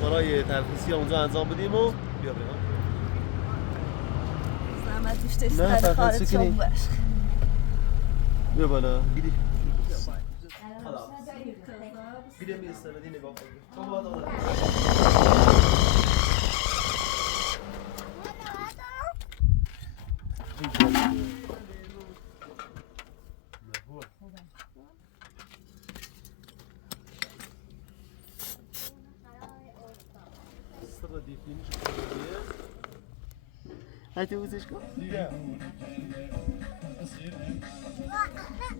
کارهای تلخیصی اونجا انجام بدیم و بیا بریم. زحمت بیشتر خارج شو باش. بیا بالا گیری. گیری می استفاده نگاه کن. تو بالا. هاتي وزيشكو؟ لا.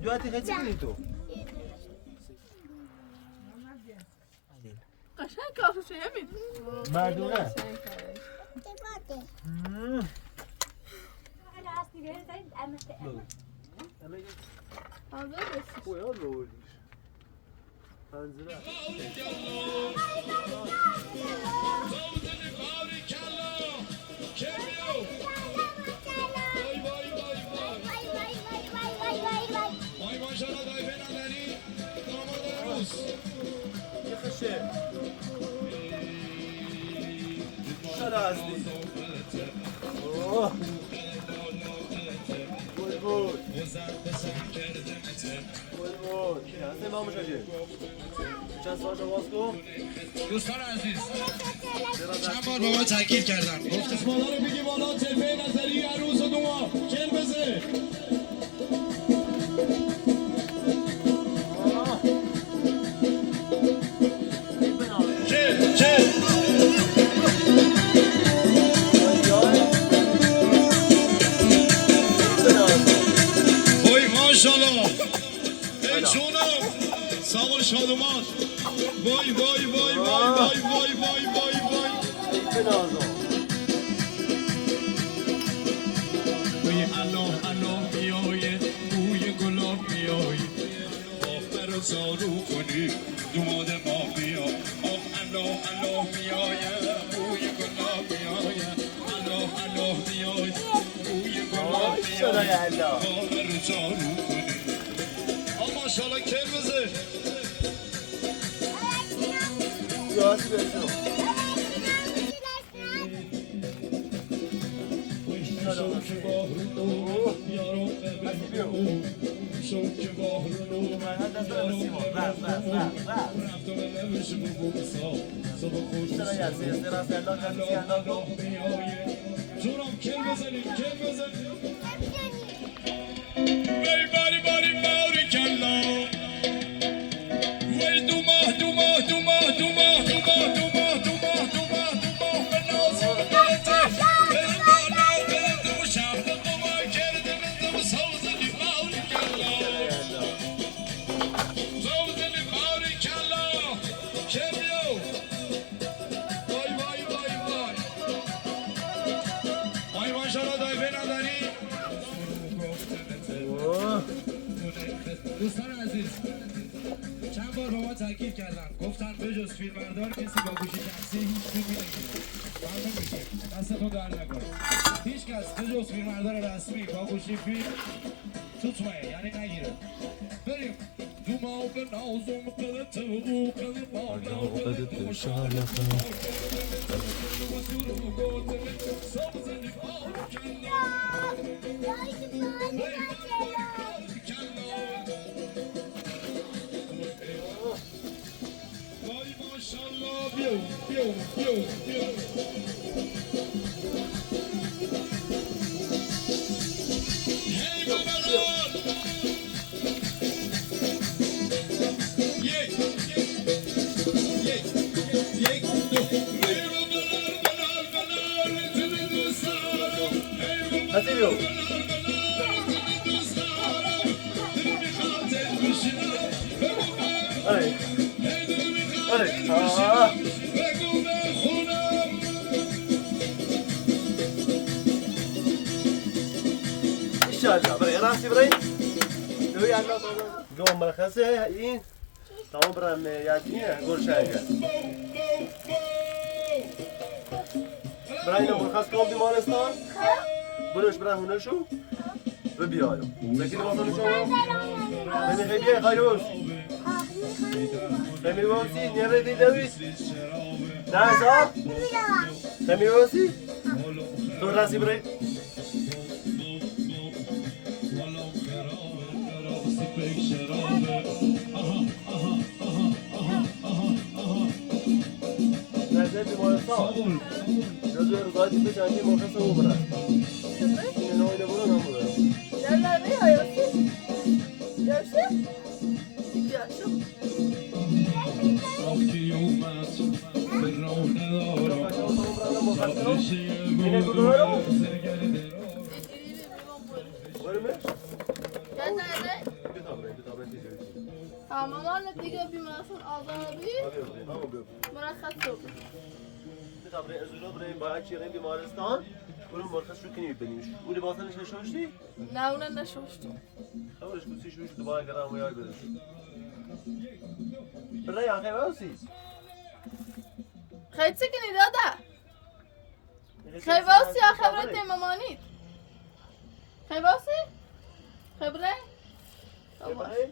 جواتي خدي كنيتو. قشنگ کارو چه همین؟ مردونه. دوستان عزیز چند بار با ما تاکید کردن گفت اسمالا رو بگی بالا تلفه نظری عروس و دوما کل بزه وای ماشالله ای جونم سوال شادومان وای وای وای وای وای وای وای وای وای بوی الله الله میایه بوی گلاب میایه آخر رو زارو کنی دوماد ما بیا آخ الله الله میایه بوی گلاب میایه الله الله میایه بوی گلاب میایه آخر رو زارو کنی آه ماشالله کل بزه Yavaş bir دوستان عزیز چند بار با ما تاکید کردن گفتن بجز فیلمبردار کسی با گوشی شخصی هیچ فیلمی نگیره ممنون میشیم دستتون در نکنه هیچ کس بجز فیلمبردار رسمی با گوشی فیلم tutmaya یعنی نگیره بریم دوما به نازم قلت و قلب قلت شالخه Hatırlıyor. Ay. Ay. Aa. İnşallah. برای راستی برای دوی الله جون مرخصه این تمام برام یادیه گلشنگه برای اینو مرخص کام بیمارستان بروش برای هونه شو ببیایم سکینی بازم شما بمی خیلی خیلی برسی بمی برسی نیمه دیدوی نه صاحب بمی برسی تو رسی برای نزد بیمارستان جزو رضایتی بچندی مرخص او برد این نویده برو نموده Yerler ne hayatı? Yaşa. Yaşa. اینه کدومه رو؟ برمش؟ Tamam دیگه بیمارستان آزادی مرخص شد. بتابره ازولو بریم باید چیریم بیمارستان بریم مرخص رو کنیم ببینیمش او لباسنش نشوشتی؟ نه اون نشوشتم. خبرش کسی شوش دوباره گرام یای برسی برای آخه باسی خیلی چکنی داده؟ خیلی باسی یا خبرت مامانید؟ خیلی باسی؟ خبره؟ برای؟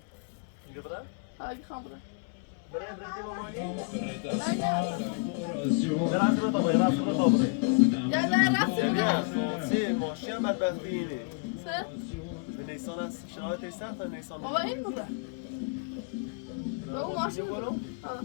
اینجا برای؟ هاگی خبره. برای برسی مامانی؟ نه درست رو تابره درست رو تابره یا در رفتی نه بگه؟ سه ماشین هم بدبختی اینه سه؟ به نیسان از شرایط سخت تا نیسان بابا این بوده. به اون ماشین برو آه.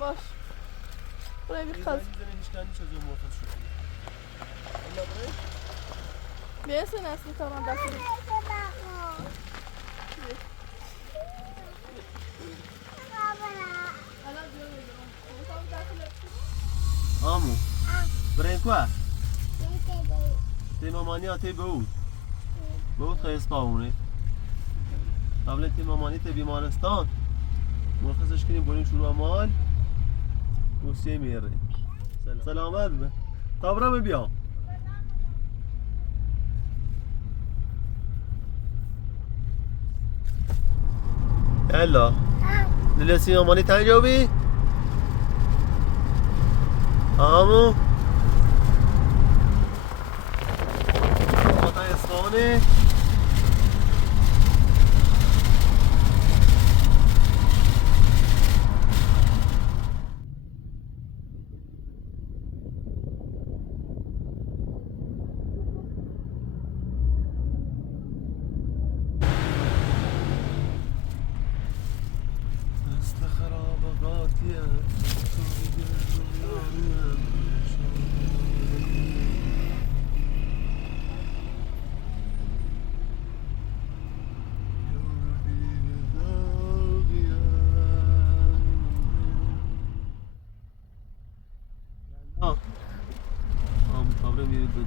باش. برای bir kaz. Beğensin Aslı tamam bakalım. آمو برای کوه تی مامانی ها تی بود بود خیلی اسپاونه قبل تی مامانی تی بیمارستان مرخصش کنیم بریم شروع مال موسیه میره سلامت به تابرم بیام هلا للسی مامانی تنجابی آمو خطای اسفانه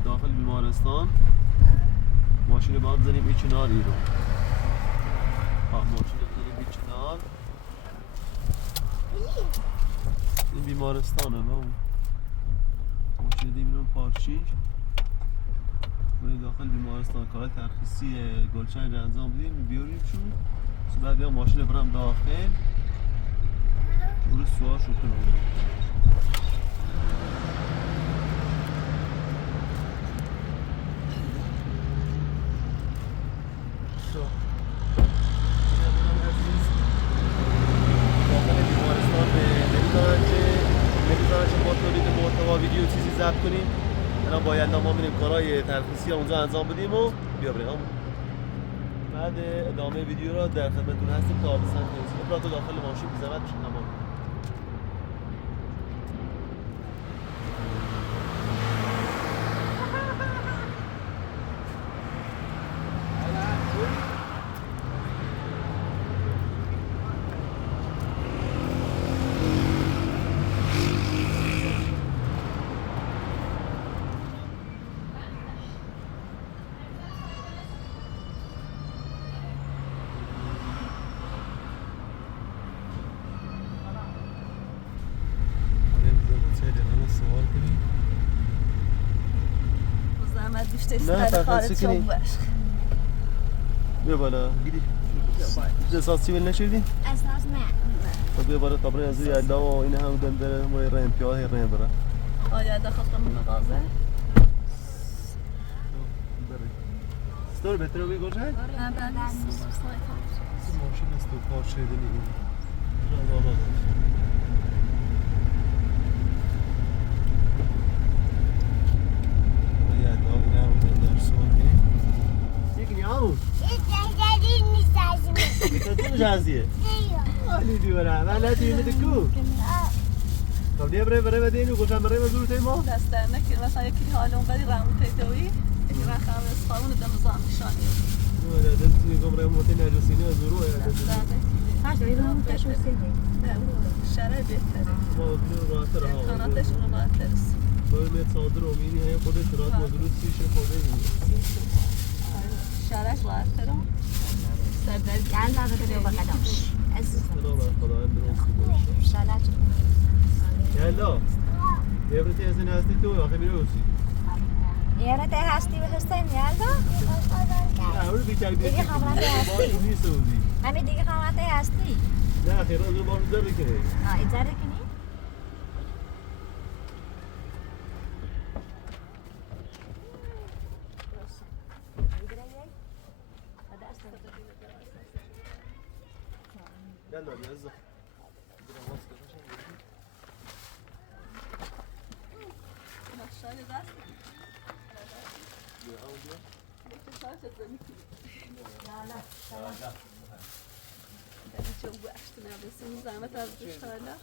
داخل بیمارستان ماشین باید بزنیم این کنار ای رو ماشین بزنیم این کنار این بیمارستانه با ماشین دیمون رو پارچینگ بریم داخل بیمارستان کار ترخیصی گلچنگ انجام بدیم بیاریم چون بعد بیا ماشین برم داخل برو سوار شو کنیم ویدیو چیزی ضبط کنیم الان باید ما میریم کارهای ترخیصی اونجا انجام بدیم و بیا بریم بعد ادامه ویدیو را در خدمتتون هستیم تا آبستن کنیم. برات داخل ماشین بی زحمت بشین تمام. زحمت بیشتر نه، استفاده فقط خارج سکنی. شو باش. بیا بالا گیری احساس چی نشدی؟ اساس نه. خب بیا بالا قبر از یلا و این هم دنده موی ریم پیاه ریم برا آیا دخواست من مغازه؟ ستور بهتره بگو جای؟ نه بعد نیست. ماشین است و پارچ شدنی این را بابا باید آبی نمونده در سوال یکی نیامون تو جازیه علی دیوره من لا تیمی دکو خب دیگه برای بدینو گوشم برای مزور تیما دست در نکرد مثلا یکی حالون بدی رامون تیتوی یکی رخم اصفارون دم زام نشانی نه دلتی گم برای موتی نجسینی زورو دست در نکرد شرای بهتره ما بینو راحت رها امکاناتش اون راحت ترس باید میاد صادر امینی های خودش راحت مزور سیشه خوده شرایش راحت تره سردرد یالا بده با قدمش. سلام بر خدا درستی باشه شالات. یالا یبرتی از این هستی تو آخه میره اوسی یاره ته هستی به حسین یالا. نه اون بیچاره دیگه خبرات هستی. نیست اوزی همین دیگه خبرات هستی. نه خیر از بار زر کنه اجازه کنی؟ يلا بيعزة شاید دست چه وقت نبسیم زحمت از دوش حالا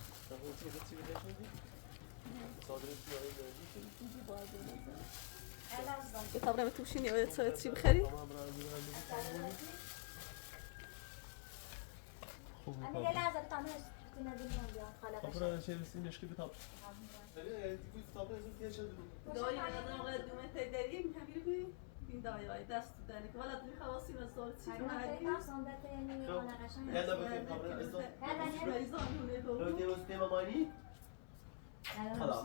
یه طبعا توشین یا باید چی بخری؟ انا جاي لازم تعمل خبر شيء بس إني أشكي بطابش دایی مردم قد دومه تدریم همین بی این دایی دست دانی که ولد میخواستیم از دور چیز نهایی يلا بكي خبر إزاي لو تي وسط ماماني خلاص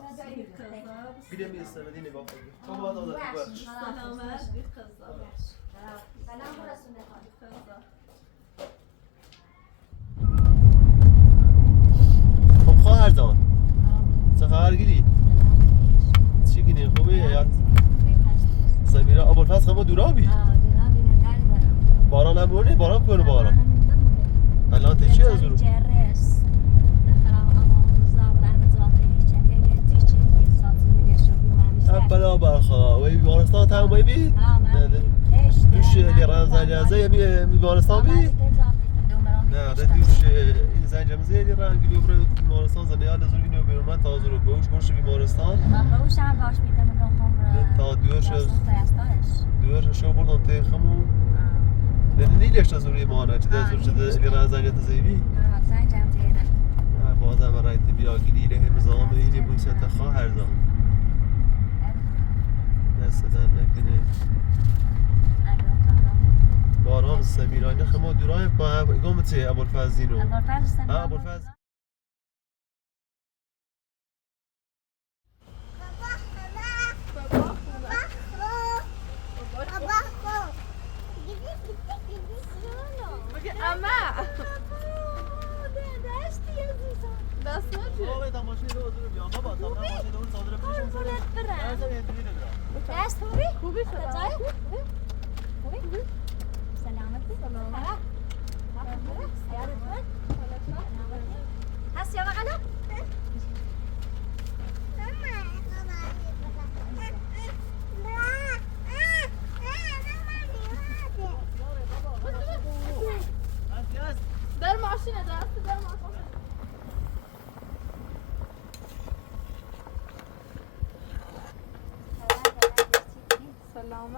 بدي أمي السنة باخذ هو هذا الأكبر سلامت بی خزا سلام رسول خزا خب خواهر جان چه خبر گیری؟ چی گیری خوبه یا سمیرا ابوالفضل خب دورابی باران هم مونه باران کنه باران الان تی چی از رو بلا برخا و بیمارستان تام بی بی دوش لیران زنجازه یا بیمارستان بی نه دوش این زنجازه لیران گلو برای بیمارستان زنیال از اینو بیرون تازه رو بهش گوش بیمارستان تا دوش شو بردم تخمو لأن ليش تزوري معنا كذا زور كذا اللي رازانية تزيبي بعضا مرات بيا قليلة هم زمان إلي بوسة تخا هرزا دست در نکنه باران سمیرانه خما دورای با گمته ابوالفضلینو ابوالفضل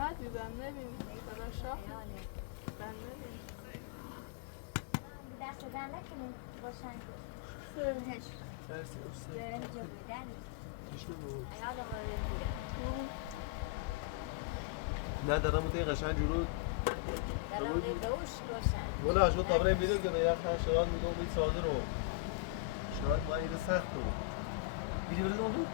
ندیدم نمی‌بینی برای شاه من نمی‌بینم دست در نکنیم باشن سرهش مرسی استاد برم جا بودن میشنم ایال آقا نه دارم اون قشنگ جلو دلم دوش باشن ولی شو طبعا میدونم که میرم خیلی شرایط میگم این ساده رو شرایط ما این سخت رو بیدی برد اون دو؟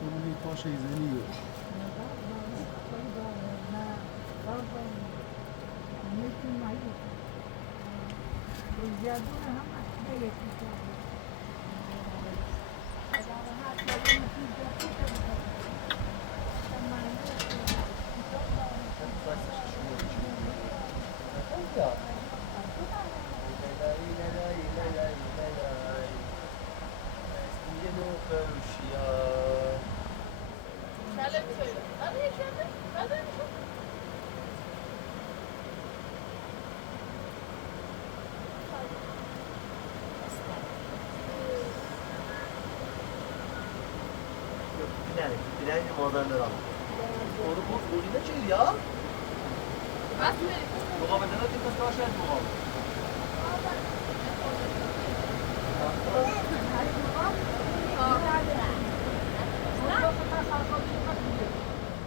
اون پاشه ایزنیه کله می‌خوره آره کله بعد می‌خوره Bilen مازندران onu bu burada çevir ya. بس بریم Muhammed'e de kız karşıya Muhammed.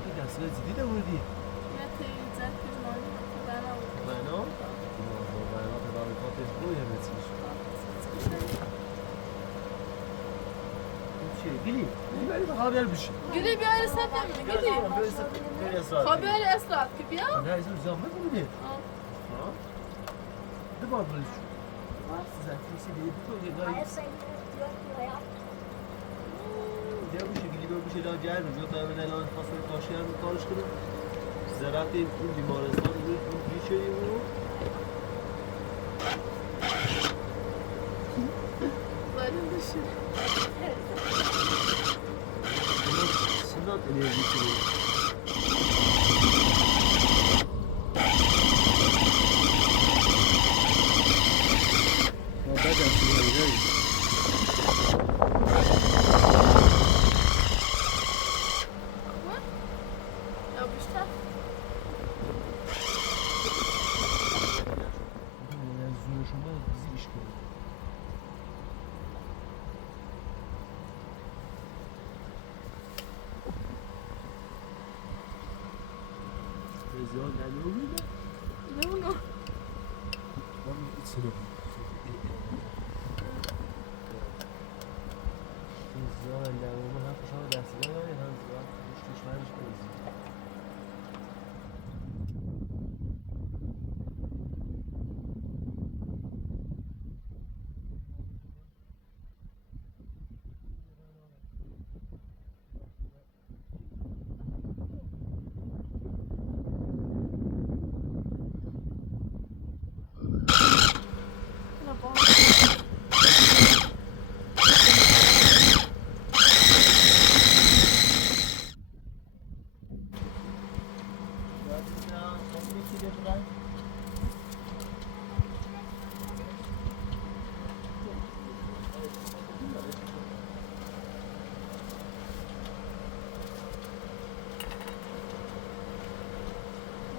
Bir de sıra zidi de vurdu. یه تیزه پیرمانی برای Bana o? Bana tedavikat bu yemesiz. Gili. Gili de haber bir şey. گیری بیاری سطح میگی گیری Böyle ısrar. خب بیاری استراحت که بیا Ne izin zahmet mi dedi? Ha? De var böyle şu. Size kimse değil. Bu çok gayet. Ya bu şekilde böyle bir şeyler gelmiyor. Yok da ben elan hastalığı taşıyan bir karıştırıp ziraat değil, bu bimaristan bir şey bu. Zalim dışı Sinat enerjisi bu. Ya beden sinirleri. یا بیشتر Yani zor şuma bizi iş görüyor. Ziyan geliyor muydu? نه اونو Ben içine. Ziyan geliyor mu? Hem kuşağı dersine var ya hem ziyan düşmeniş koyuyor. نه با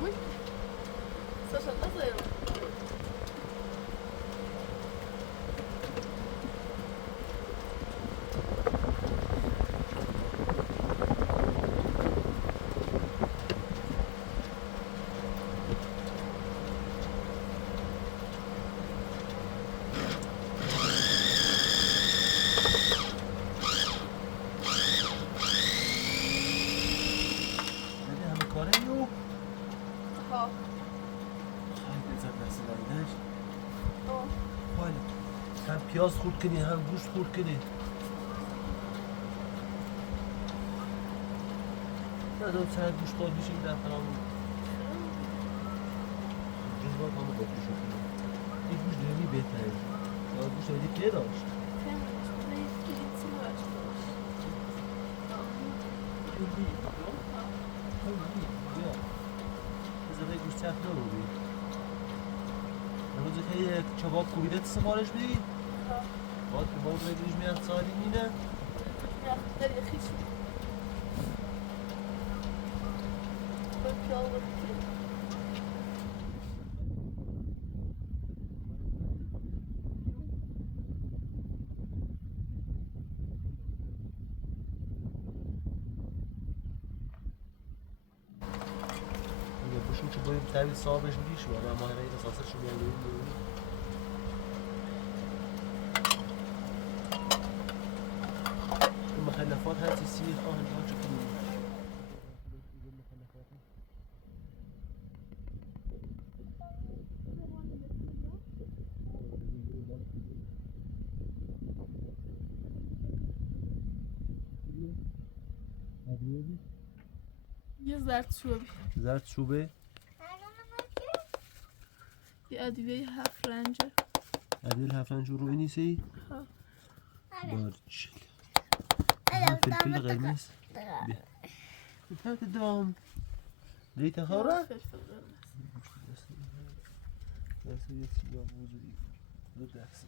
Uy. Sasha, nasıl ayırma? Dedi hani kare yok. ها Haydi zat dersinden. ها Haydi. Hem piyaz kurt kedi hem goşt kurt kedi. Ne de sen goşt kurt bir şey daha falan. مخالفات همه با گوش شد این گوش دومی بهتره شاید گوش دومی که داشت بذاره گوش چرخ نروبی امروز که یک چباب کوبیده سفارش بدی باید که باید بگیش میاد سالی مینه بشون که باید تبید صاحبش میگیش باید اما هنه این اساسه شو بیان بیان المخلفات هاتي سير اهل باجة كلهم یه زردچوبی زرد شوبه یه ادویه 7 رنجه عدل هفتن جو روی نیسی ها. بارچل فلفل قرمز فلفل الدوام ليت خورا فلفل قرمز درس يتي يا وجودي لو درس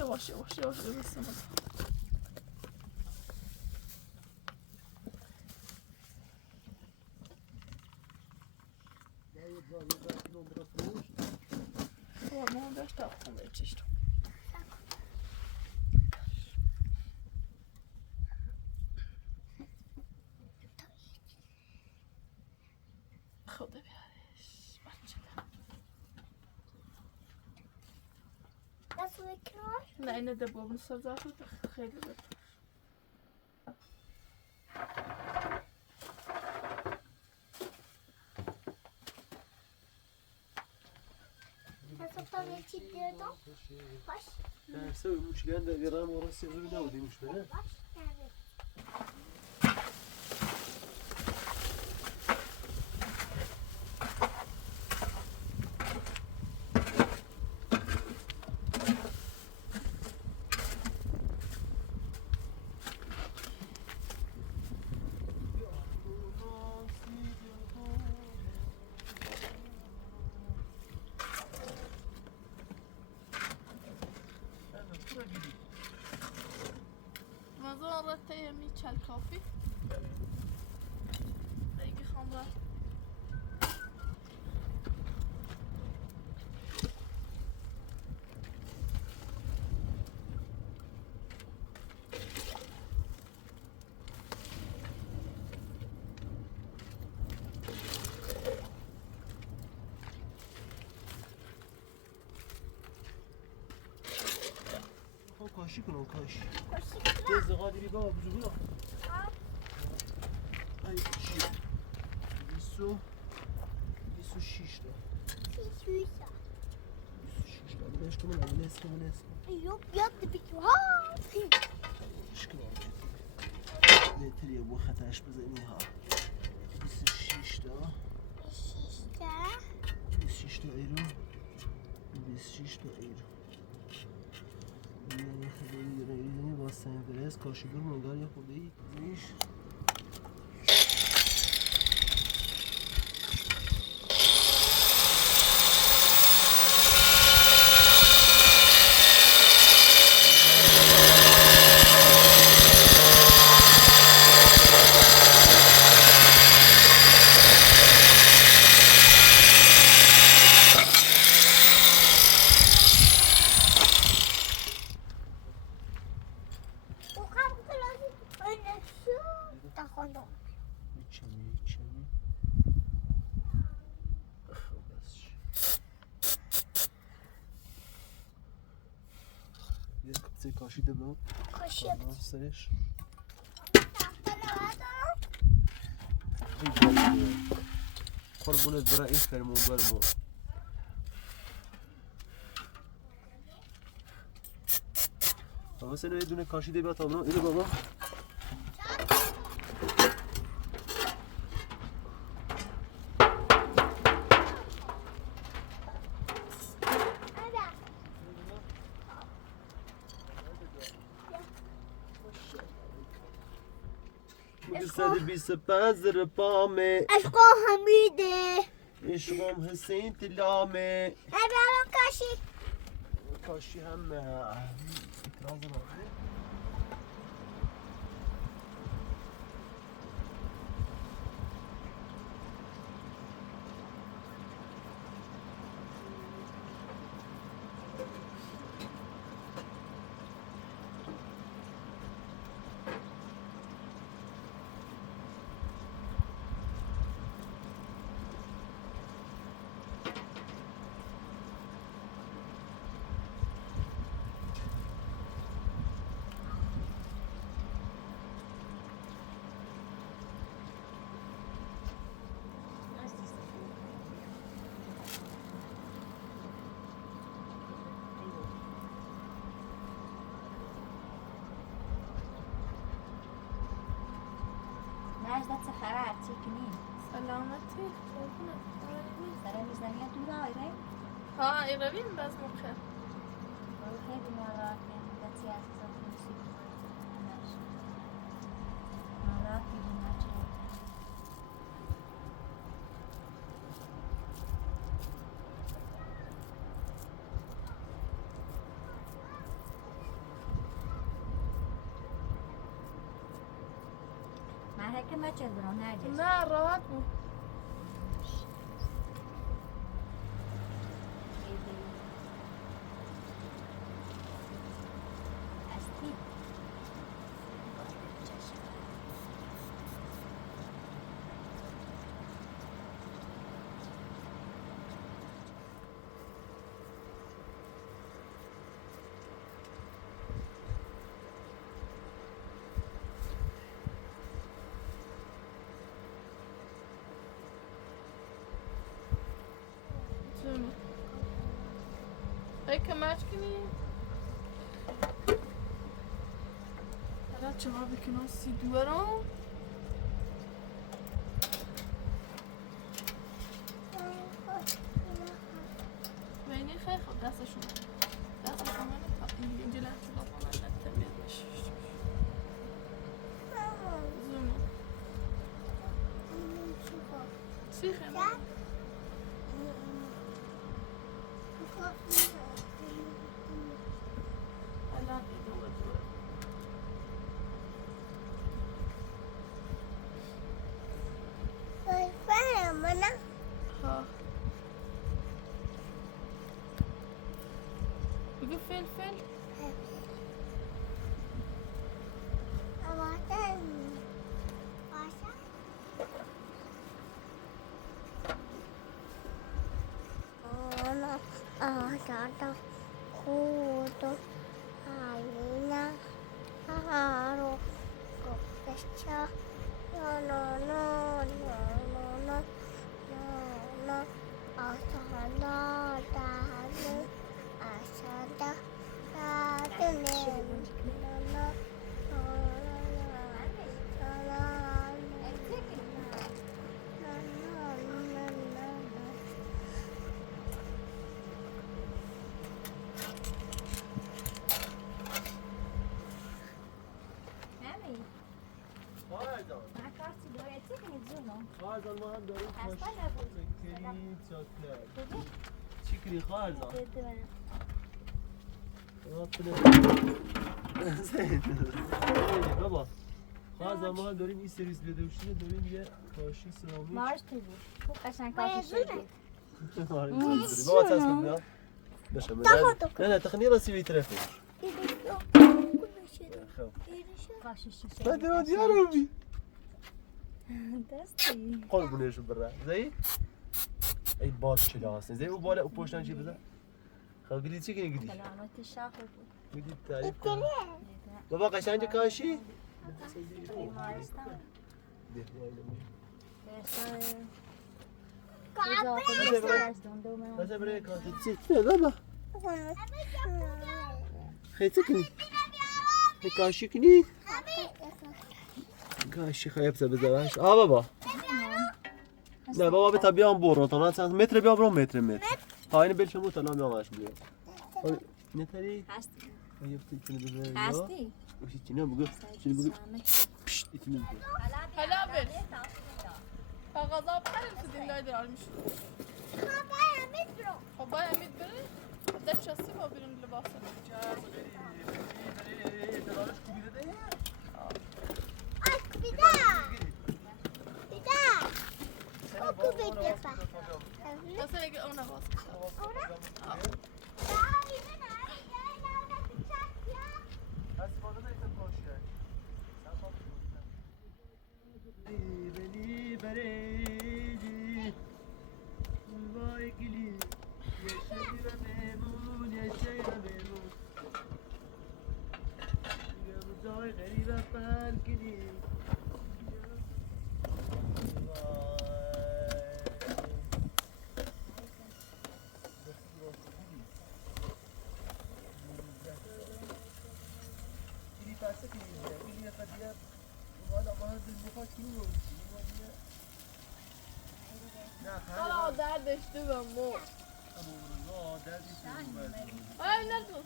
یواش یواش یواش بزنم ما بهش تاخون بچشتم خدا بیارش بچه نه اینه دبابون سازه خیلی بد نسوي مشكلة عند جرام ورا السيزون نودي مشكلة مازال رتّي میچل کافی دیگه خانده کاشی کنم کاشی یه زغادی بی بابا بزو بیا ای چی 26 تا 26 تا بهش کنم نس کنم اشکال بهتر یه بو خطاش بزنی ها 26 تا 26 تا ایرو 26 تا ایرو یعنی خیلی یعنی با سنگرس کاشیگور منگار یه خورده ای زیش چمی یه کپسه کاشیده بود سرش قربونت برای این فرمون برمون بابا سنو یه دونه کاشیده بیاد تا اینو بابا 325 زر پامه عشق حمیده عشقم حسین تلامه الان کاشی کاشی هم اعتراض نکنه نجدت سخرات تكنين سلامتی قربونت سر میزنی تو دایره ها ایروین باز ممکن و خیلی مرات يعني دتي اساسا موسيقى مرات بدون نجرة ما هيك ما تجبروا ناجز نه راحت بود أستي جونو هی کمک کنی حالا چهار بکنم 32 رو بینی خیلی خوب دستشون اینجا لحظه بابا من نتربیت بشه جونو سیخه من الان ادامه دوره ها بگو فلفل مامي مع كارتي دوري تكني زونو خواهزان ما هم داریم اصلا نبود کری چاکلت بگو چی کری خواهزان بدون بابا خواهزان ما هم داریم این سریز بدوشتینه داریم یه کاشی سرامیک مارش تو بود خوب قشنگ کارش شدی بابا تصمیم بیا بشه نه تخنی راستی بی طرفه قاشش من درا دیارو بی دستی قربونش برا زي ای باد چلا هستن زي او بالا او پشتن چی بزن خب گلی چی کنی گلی سلامتی شاخه بود گلی تعریف کن بابا قشنگ کاشی بیمارستان بس برای کاشی چی بابا خیلی کنی کاشی کنی کاشی خیلی بزنش بابا نه بابا به بیام برو تا چند متر بیام برو متر پایین بل شما تا بیامش بیام نتری هستی یه چیزی بزنی هستی چی نه بگو چی بگو İtimiz bu. هلا بس فغضب حلف دين لا يدري على مش خبايا 100 بري ده شخصي ما بين اللباس بس انا انا باص Beni bereci vay gili yaşayı memnun yaşayı memnun Yavuzay garibe farkini طلعوا دردش تبقى موت هاي نرجو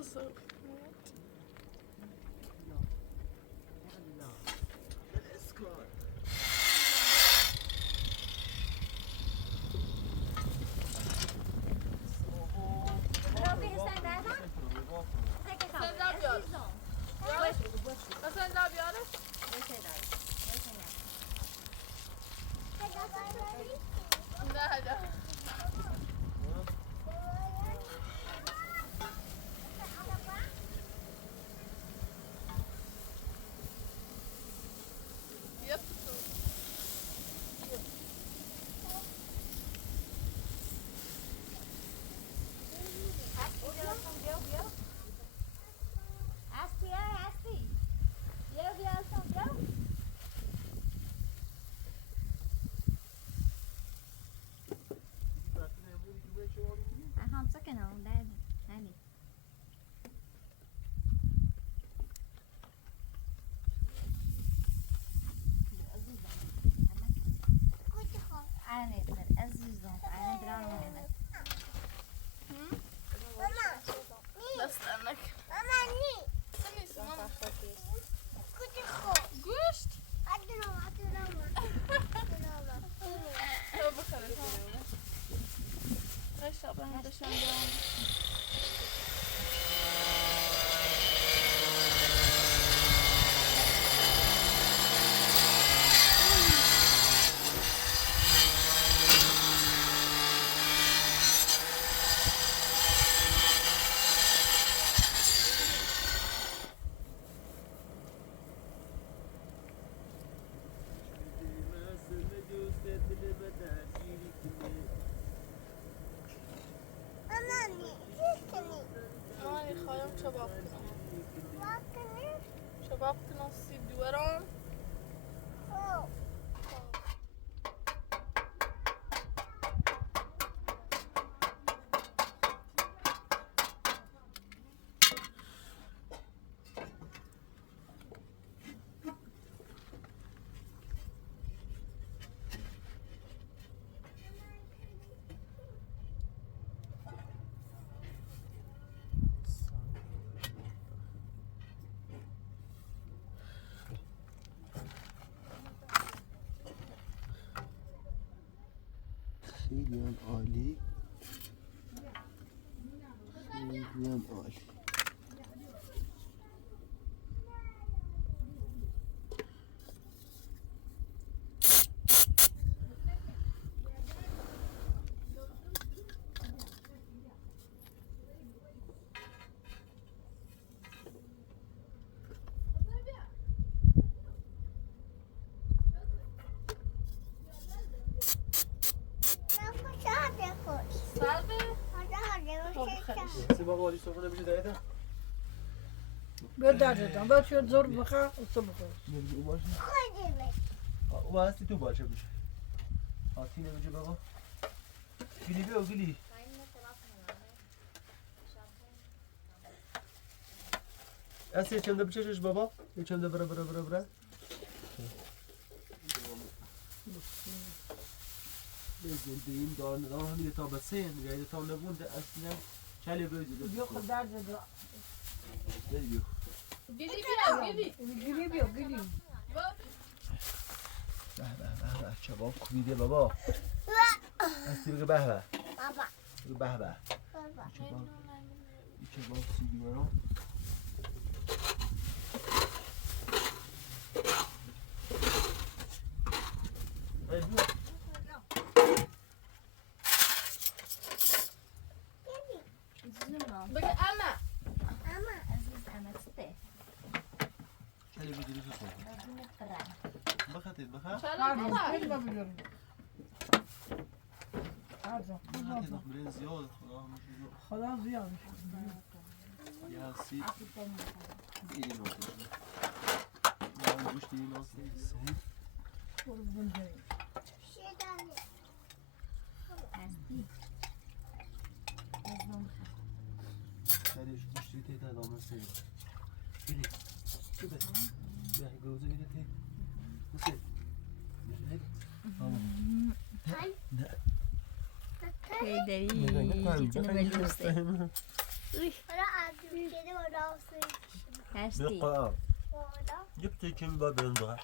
awesome. Sen ne yapıyorsun? Sen ne yapıyorsun? Nerede? Настенок. Sen mama. Guşt. bakarız. Aşağı ben de şu an devam. Mani خواهم کباب کنم کباب کنم سیب دوارم خیلی هم عالی خیلی هم عالی بابا لیستو نمیشه دایده بدار دادم باید شد زور بخواه و تو بخواه نمیشه او باشه او هستی تو باشه بشه آتی نمیشه بابا گلی بیا گلی از یه چمده بچشش بابا یه چمده بره بزندگیم دار ندام همیده تا بسین میگه تا نبونده اصلا چلی بزنده بیا خود درد دار. بیا گلی بیا گلی گلی بیا گلی. به چباب کوبیده بابا هستی بگه به بگه به این چباب سیدی برام بیا بگه اما چلی بزنده بخطید بخط هر چرا روز ما بیاریم. هر جا. بخطید نخبرین زیاد خدا خدا همیشه زیاد. یا سی دیگه نوشته من گوشت این آسته سه برو بزنیم. سریش گوشتی تیت ادامه سه بلی شده بیا گوزه بیده تی نسه بلی بالقرآن جبت كم باب ينضغ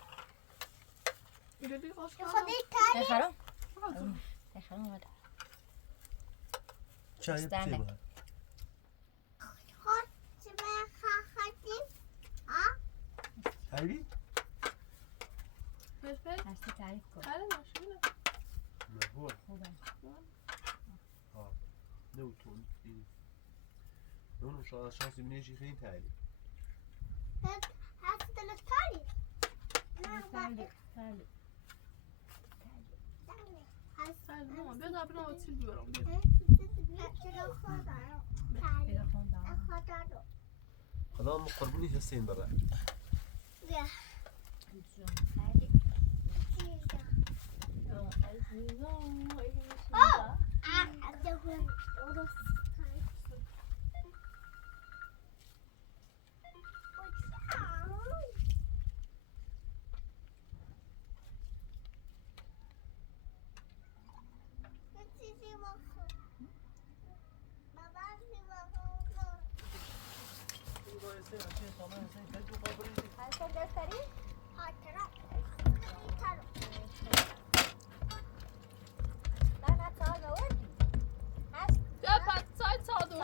شايب تيبها هايبي فلفل آره ماشونه ما هو نو تون نو شانس من يجي خين تالي ماما بیا دابنا آتیل بیارم خدا مقربوني هسين برا بیا پتسای سادور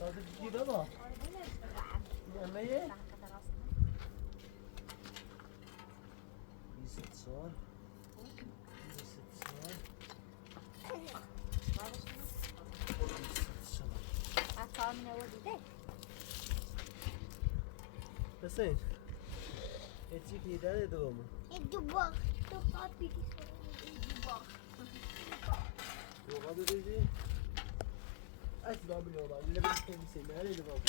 هذا جديد بابا يا 20 صار 20 صار حسين اتيك يدار دوما وغادي يجي اسباب اليوم اللي بدك تسمع لي بابا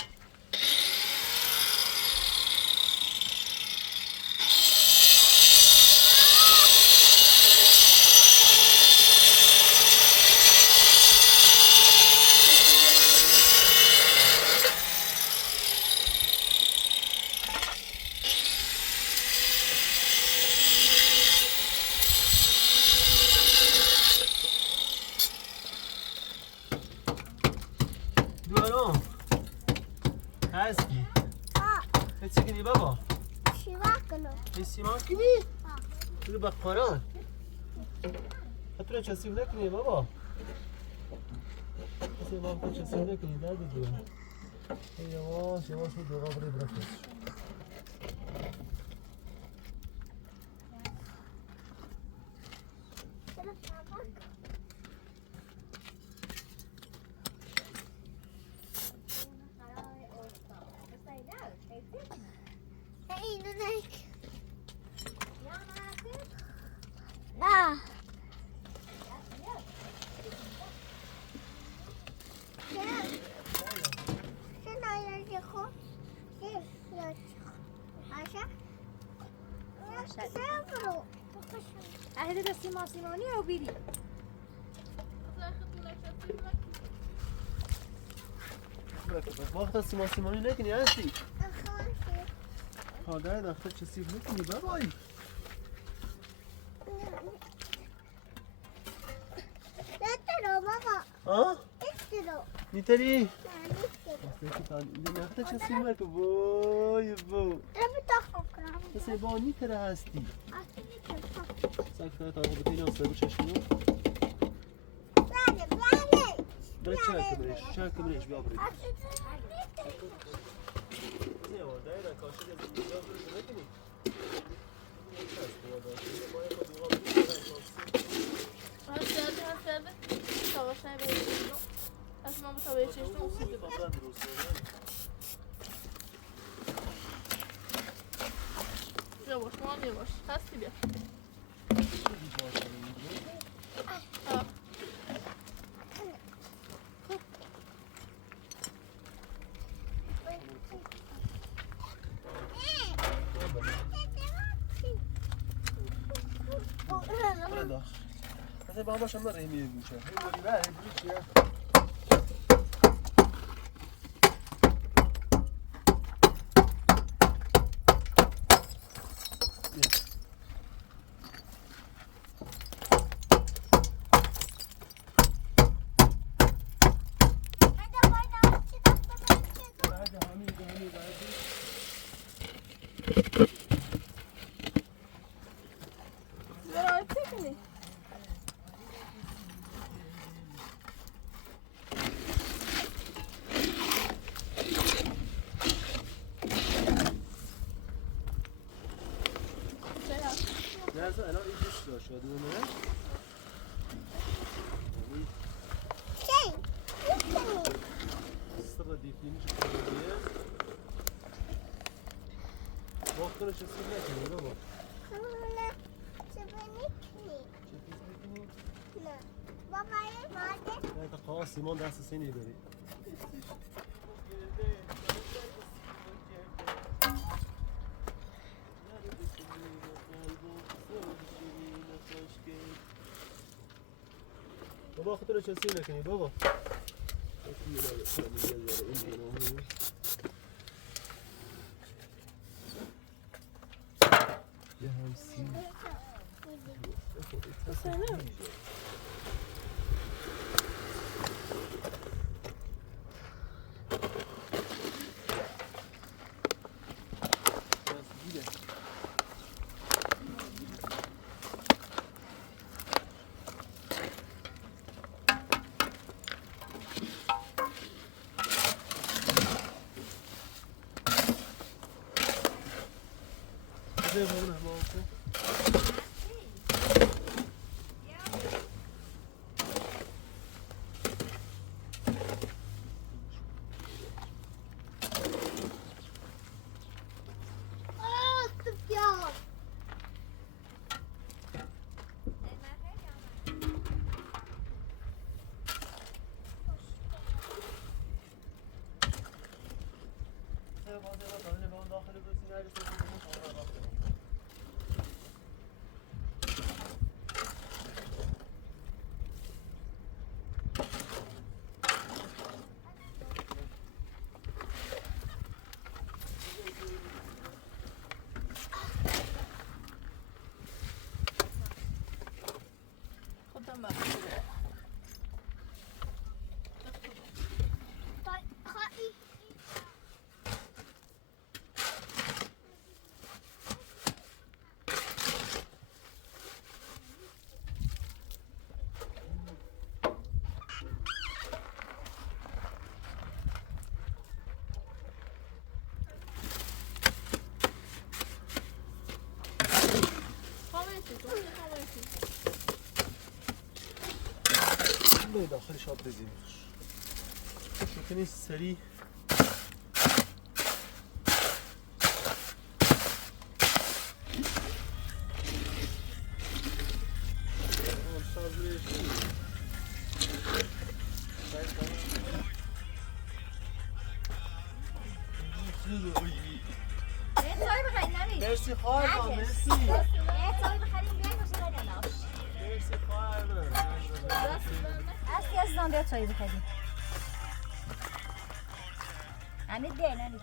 دوارم هستی چی کنی بابا؟ سیمان کنی؟ تو با قرآن حتی چسیب نکنی بابا سیمان تو چسیب نکنی درد دیگه یواش یواش دوغا بری برفت اهل ده سیمانی او بیری وقت سیمانی نکنی هستی پادر دختر چه سیب نکنی بابایی ها؟ نیتری؟ نخته چه سیب نکن وای وای مثل با نیتره هستی ساکت تا آقا بتینی آن سربو چشکنو بره چند کمرش بیا برید نه وارده ایران کاشی که زندگی بیا برید نکنی Yavaş, man yavaş. Ters gibi. برده مثل با همش هم رحمیه گوشه هی بری هی بری چیه الان این دوست داشت شده نه؟ سر دیفینیش کنیه وقت رو چه سیب نکنی بابا نه تا قواه سیمان دست سینی بری بابا خاطر رو چه سیب نکنی بابا یه هم سیب زي ما قلنا موقف به داخلش آب بزنیمش شکنی سریع مرسی خواهر مرسی صاحب خریم بیاین باشه چای بخوریم. همین ده نانی.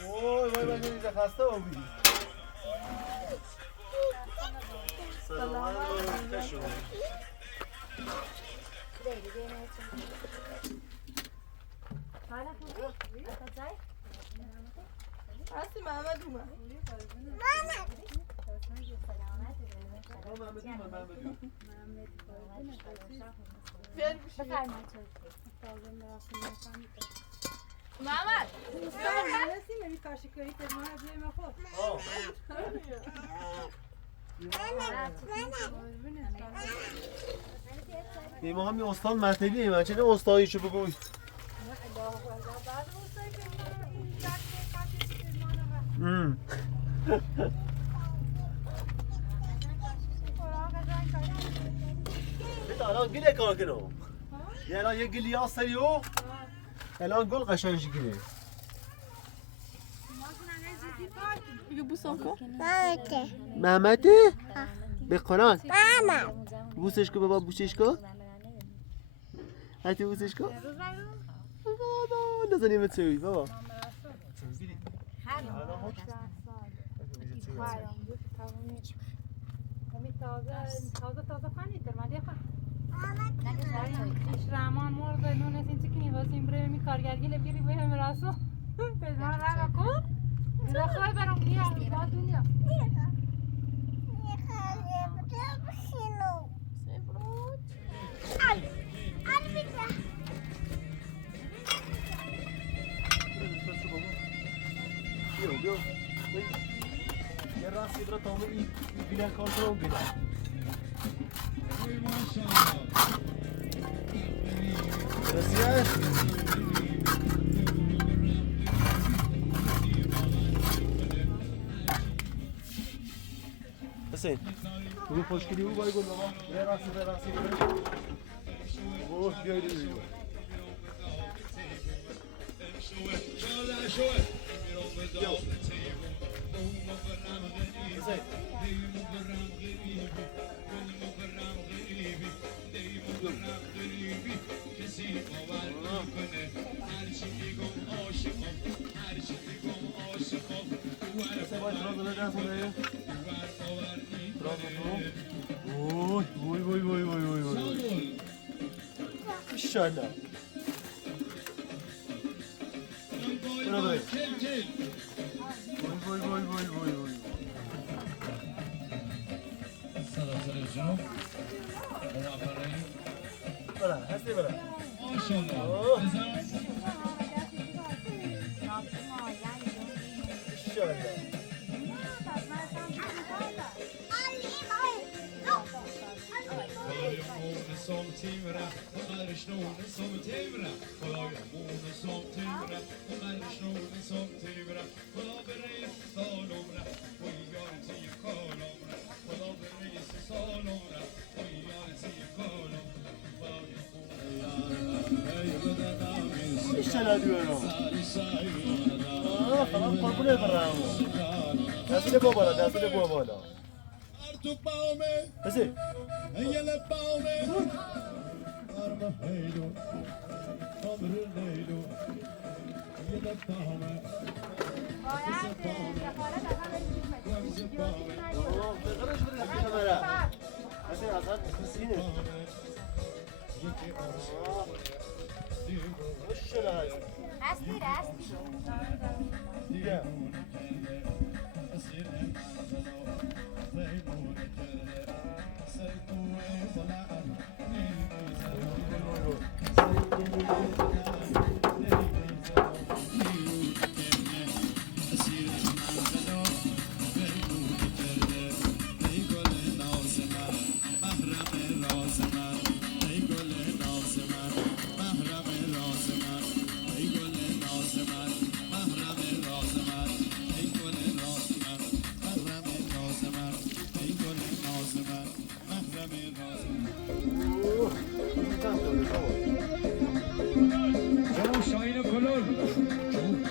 وای وای من اینجا خسته بودی. سلام علیکم. هستی محمد اومد. بفرمایید. محمد ما هم یه استاد مرتبیه من چه استادیشو بگوی الان گله کار کنم یه الان یه گلی ها سریو الان گل قشنگی گیره بگه بوسم کن. محمده به قرآن بوسش کن بابا بوسش کن حتی بوسش کن بابا نزنیم چوی بابا تازه فهمیدم ولی رحمان مرد نون از این چکنی واسیم برای می کارگرگی بیری بهم راسو پزمان را کن داخل برام بیا با دنیا بیا یه راستی برای تامه این بیلر کار کنم بیلر راسیه حسین بگو پشکلی او بای گل بابا یه راستی بوش بیایی دیگه İnşallah. Buna bırak. Vay. Bırak, hadi bırak. Oh. İnşallah. Som timra, och är snåren som timra. För månen som timra, och är snåren som timra. För beredd salomra, och gör till kolomra. För beredd salomra, och gör till kolomra. İnşallah diyorum. Falan korkun ne varım. Nasıl bu bana? Artu paume, Nasıl? Ejele paume, arma heido, amru heido, ejele paume, Nasıl Hasan? Sini. İnşallah. هستی Diye.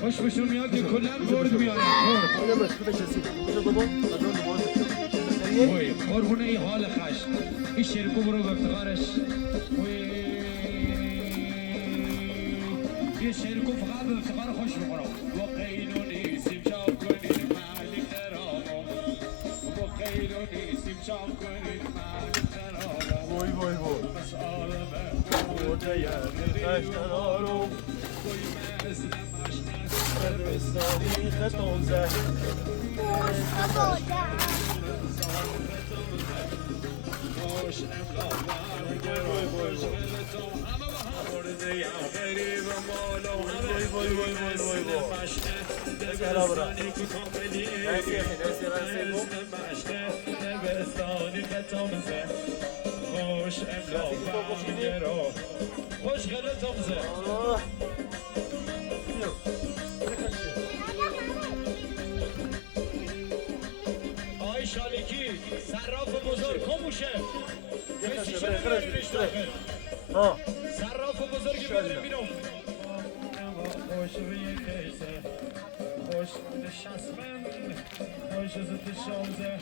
خوش بشون میاد که کلن برد میاره Öyle mi? Şurada kesin. Şurada baba. وی قربونه ای حال خش این شرکو برو به افتخارش وی این شرکو فقط به افتخار خوش بخورم و قیلونی سیم چاپ کنید مالک ترامو و قیلونی سیم چاپ کنید مالک ترامو وای وای وای مسئله به خورده یعنی خشتنارو وی مثل مشنه سربستانی خطون زد خوش املاوار خوش غلطم همه با هم مرده یا غریب مالو همه وای وای وای وای وای مشنه سلام برا. دبستانی که کاملی نسی مثل مشنه دبستانی خطم زد خوش املاوار خوش غلطم زد آی شالکی صراف بزرگ کموشه کسی شده برش داخل ها صراف بزرگی ببریم بیرون خوش روی کیسه خوش نشستمن خوش زد شامزه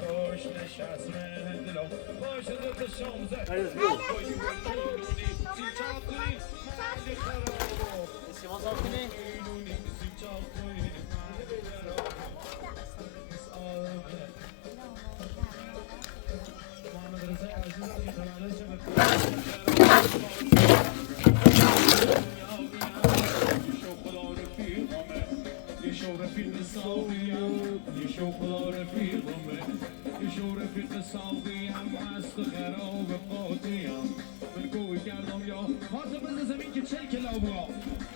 خوش نشستمن دلم خوش زد شامزه خوش کنونی سیم چاپ کنی مالی خرابو سیما صاف کنی کنونی سیم چاپ کنی مالی خرابو مسئله محمد رضا عزیز که تولد شد يشوف رفيق الصوفية يشوف رفيقهم يشوف رفيق الصوفية مع استخارة وبقوتية من قوي كردم يا فاطمة بزن زمين كتشل كلا أبوها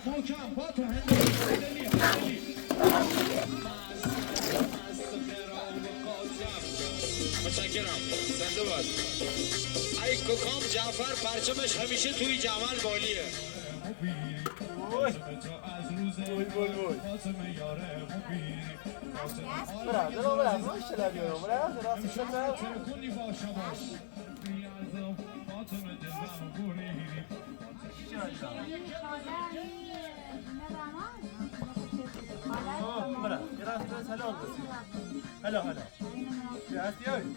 محكم فاطمة هندي مع استخارة وبقوتية متشکرم زنده باد ای کوکام جعفر پرچمش همیشه توی جمل بالیه وای وای وای برا برا برا باش لبیو برا راست شد کنی باشه باش برا راست هلا هلا هلا يا هاتي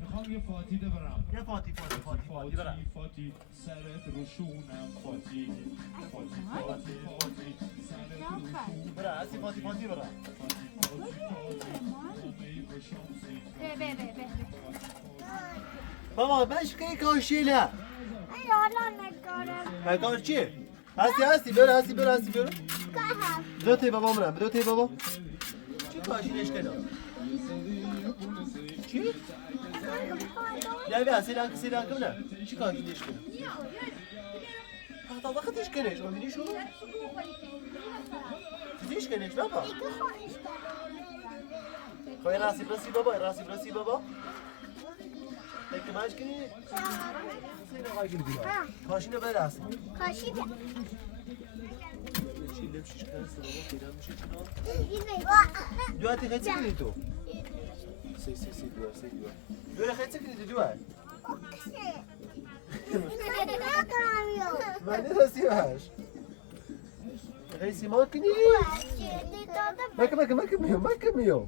میخوام یه فاتی برم يا فاطي فاطي فاطي فاطي برا فاتی سرت روشونم فاتی فاتی فاتی فاتی سرت روشونم برا هاتي فاطي فاطي برا بابا باش کی کاشیله مکار چی؟ هستی برو هستی برو هستی برو دو تی بابا منم دو تی بابا چی کاشیلش کنم؟ چی؟ یا بیا سیران کم نه چی کاشیلش کنم؟ حتی وقتش کنش آمینی شو؟ چیش کنش بابا؟ خواهی راسیب رسی بابا اکتماش کنی؟ سیران آقای گلی بیا کاشینه برس شیلم شیش کنست بابا پیرم میشه چنا؟ دوهاتی خیلی کنی تو؟ سی دوه خیلی کنی تو دوه؟ من نرسی باش خیلی سیمان کنی؟ مکه میو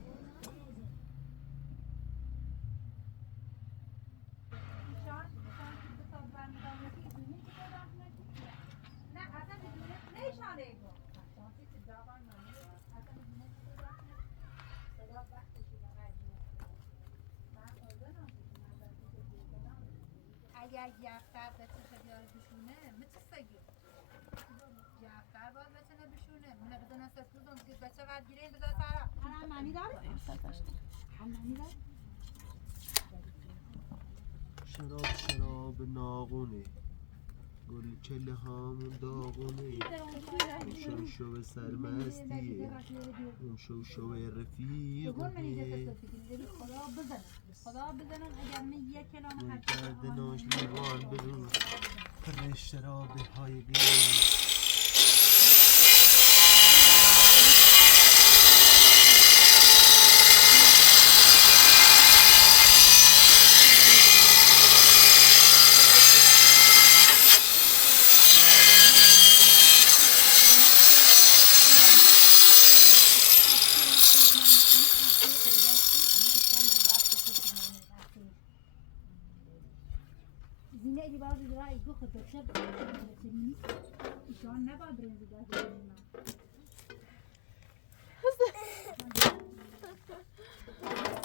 اگر یفتر بتونه بیاره بشونه متسگی یفتر باید بتونه بشونه من بدون سپوزم که بچه باید گیره این بذار سارا هم معنی داره؟ هم معنی داره؟ شراب ناغونه گل چله هامون داغونه اون شو سرمستیه اون شو رفیقونه خدا بزنن اگر من یک کلام گل حرف کرده ناش لیوان برو پر شراب های گیره زینه ای باز درای دو خود شب ترمینی ایشان نباید برنز داد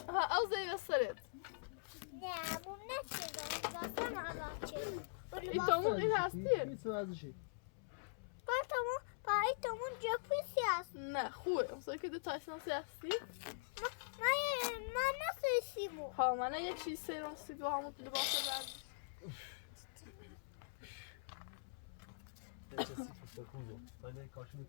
ها او زي بسرت نه bu ne çizim? Baksana Allah'ım. Böyle این تامون این هستیه هیچ ازشی Baltamın, paytamın cepisi yaz. نه خوبه مثلا که دو تایسناسی هستی Ben nasıl işi bu? ها من یک چیز سیرانسی دو همون لباس بعد من کاشون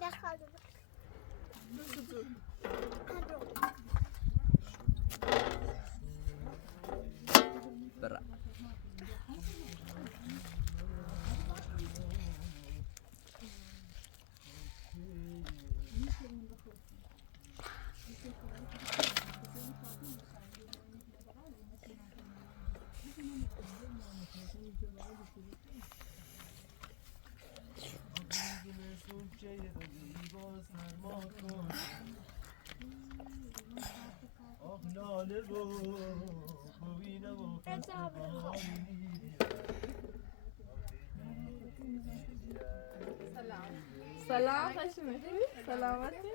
Ne kaldı? سلام خشمه سلامتی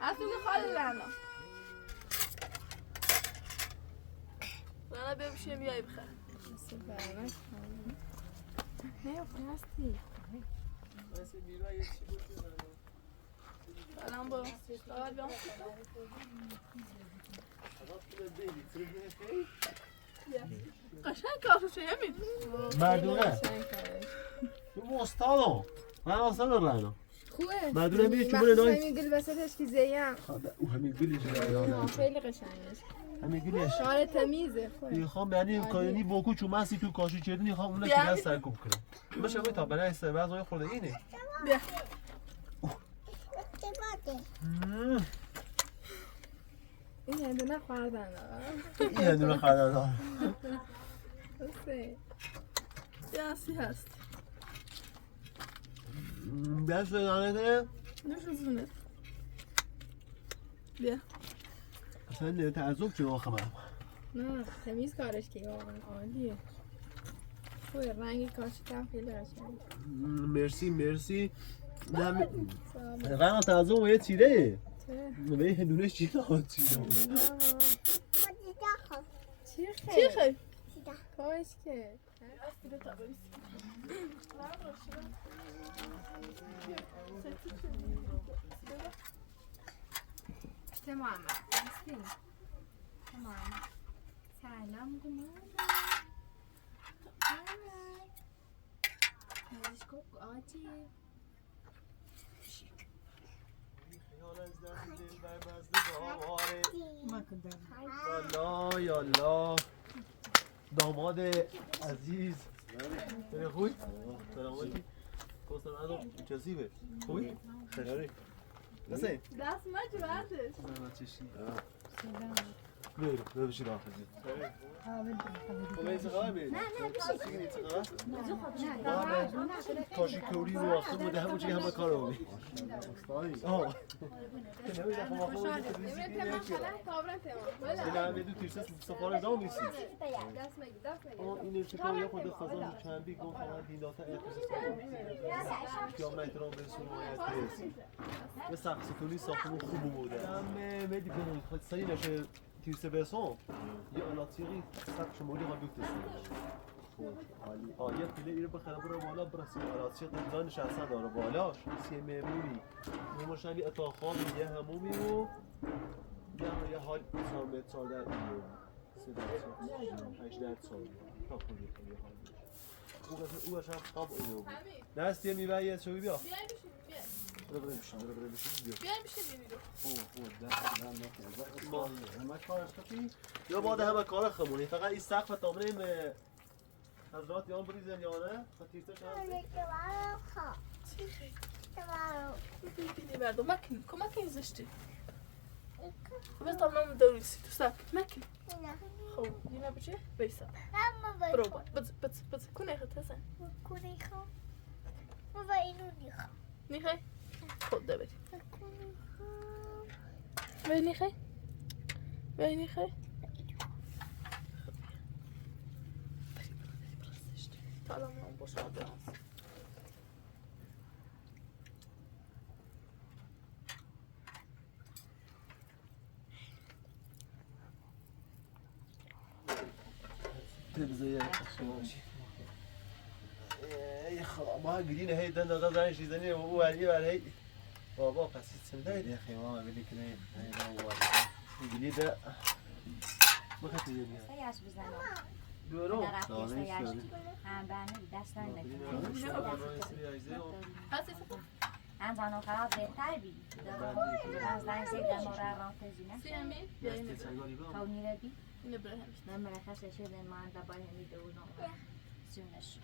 هستی که خالی لنا لنا بیا بیای بخیر نه هستی سلام با سلام بیام قشنگ کارشو یمید مردونه تو استادو من اصلا راینا خوبه مردونه میری چون نای همین گل وسطش که زیم او همین گلیش راینا خیلی قشنگه همین گلیش شعار تمیزه خوبه میخوام یعنی کاری بوکو چون مسی تو کاشی چردی میخوام اون که دست سرکوب کنم باشه باید تا برای سرباز های خورده اینه بیا این هندونه خوردن این هندونه خوردن بیا سی هست بیاش دانه داره نوش زونه بیا اصلا تعذب چه واقعا نه تمیز کارش که واقعا عالیه خوبه رنگی کارش هم خیلی قشنگه مرسی مرسی نه تعذب و یه چیره به این هندونش چیره ها چیره چی خیلی؟ کاش که Tamam. Tamam. Selam gumur. Teleskop acı. یالا یالا داماد عزیز خیلی خوبی؟ سلامتی؟ کسان ادو چسیبه خوبی؟ خیلی نسه؟ دست مجو بردش نه چشی بیر ببشی راحت خب خبر بیر نه کاشی کوری رو آخر بوده همون چی همه کار رو بیر آه نمیده خب آخر بوده این همه دو تیرسه سفاره دام نیستی این ارتکار یا خود خزان چندی گفت همه دینداتا که همه احترام به سنوایت هست یه سقسیتونی ساختمون خوب بوده همه میدی کنون خود سری نشه تیرسه برسون یه آلاتیقی سقش مولی ها بیفتست آیه پله ایره بخره برو بالا برسی آلاتیق دیدان نشستن داره بالاش سی میمونی نماشن یه اتاق خوابی یه همومی و یه حال سامت سال در میلیون 8 سال تا کنی یه حال او هم خواب اینو بود نست یه میوه یه چوبی بیا بیاین بشین بیاین برو بشین بیا بیاین بشین ببینید همه کارش کتی یا بعد همه کار خمونی فقط این سقف تامنه این حضرات یان بریزن یا نه خطیرتش هست ببینید مردم مکن کمک این زشتی بس تمام دوریسی تو ساکت مکن خب دینا بچه بیسا برو بس کنه خط هستن نیخوای خود ده بریم بای نیخوای بای نیخوای تا الان من باش آده هست تبزه ای خدا ما گرینه هی دن دادا زنش چیزنی و او علی بر هی بابا پس سنده يا اخي ماما بيقول لك هي گلی ده بخاطر یه سیاش بزنم دورو رفتی سیاش هم بانی دست نمیکنم هستی سپا هم زن آخرات بهتر بی از زن سید مورا رانتزی نه سیامی بیاین کونی را بی نبره همیشه نمرکش شده من دبای همی دونم سونش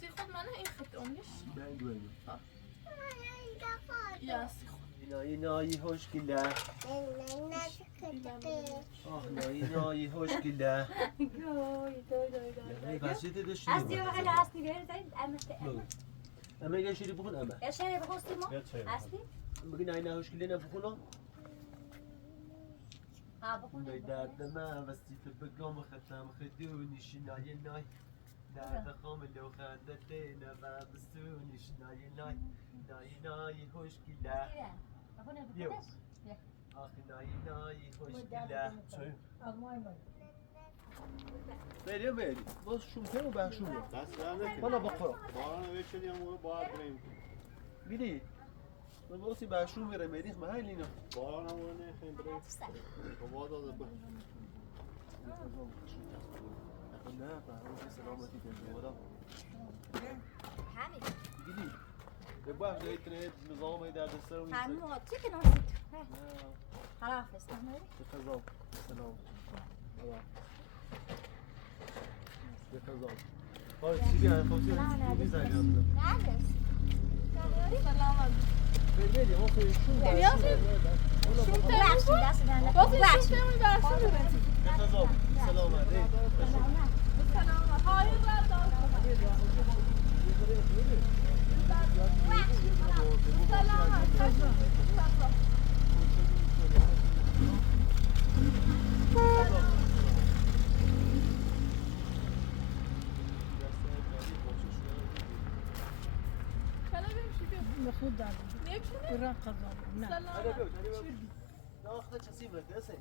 سی خود منه این خط اونیش بنگ بنگ یا سی خود نایی نایی خوش گله آه نایی نایی خوش گله بچه دیده شیری هستی و خیلی هستی بیاری زید اما یه شیری بخون اما یا شیری بخوستی ما هستی؟ بگی نایی نایی خوش گله نفخونا ها بخون نای درد من وسیفه بگم ختم خدونیش نای نای درد خام لو خندته نبا بسونیش نای نای نای نای خوش گله بیو آخی نایی نایی خوش گله بریم باز شومته و بخشومه دست در حالا بخورم باران بشید یا موقع باید بریم بیدی من باسی بخشوم میرم میریخ محل اینا باران هم موقع نخیم بریم با داده با نه فراموش سلامتی کنیم همین بیدی به بخش دایتنه نظام در دستر و همین نیست موقع چی که ناسید خلافز بخزام سلام بخزام های چی بیان خوشی بیزنیم سلام بگیری ما توی شون شوم بخشی دست دارن بازی شوم بخشی تیمی برشون ببینید بخزام سلام علیکم سلام های رد خود دادم برا قضا نه لا اخذ تشسيم لك يا سيد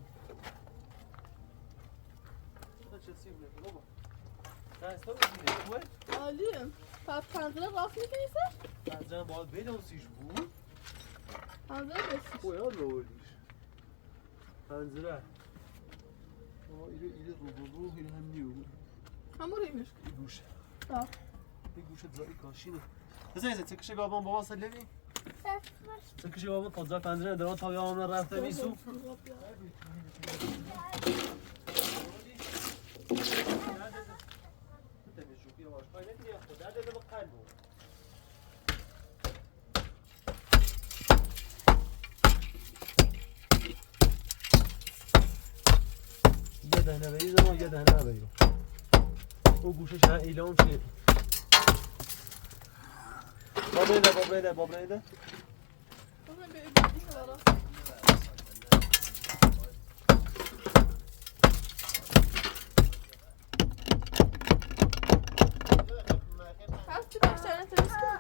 اخذ تشسيم لك بابا لا استوي شوي عالیه پنجره راست میکنی سر؟ پنجره باید بدوسیش بود پنجره بسیش باید بودیش پنجره ایده رو اینه هم نیو همون ریمش این گوشه آه این گوشه زایی کاشینه بزنید تکشه بابام بابا سلمی تکشه بابام تازه پنجره دران تا بیام رفته میسو یه دهنه برید اما یه دهنه برید او گوشش ها ایلام شد باب ریده اون به ایبادی سوارا هستی بخشنه تمیز کن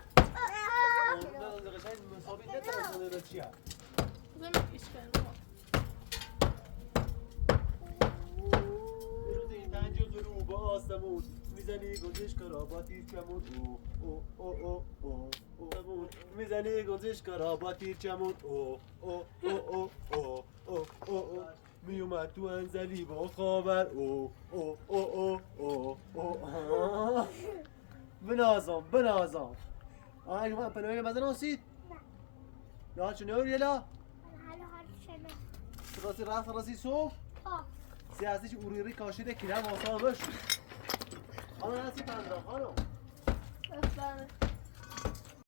زمین ایش کنیم میزنی گنجش کراباتی چمون او او او او او میزنی گنجش کراباتی چمون او او او او او او میومد تو انزلی با خاور او او او او او بنازم آه شما پنوی مزن آسید؟ نه یا چنور یلا؟ حالا شنو راستی راست راستی صبح؟ سیاسیش اوریری کاشیده که نه واسه همش خانم هستی پندرا خانم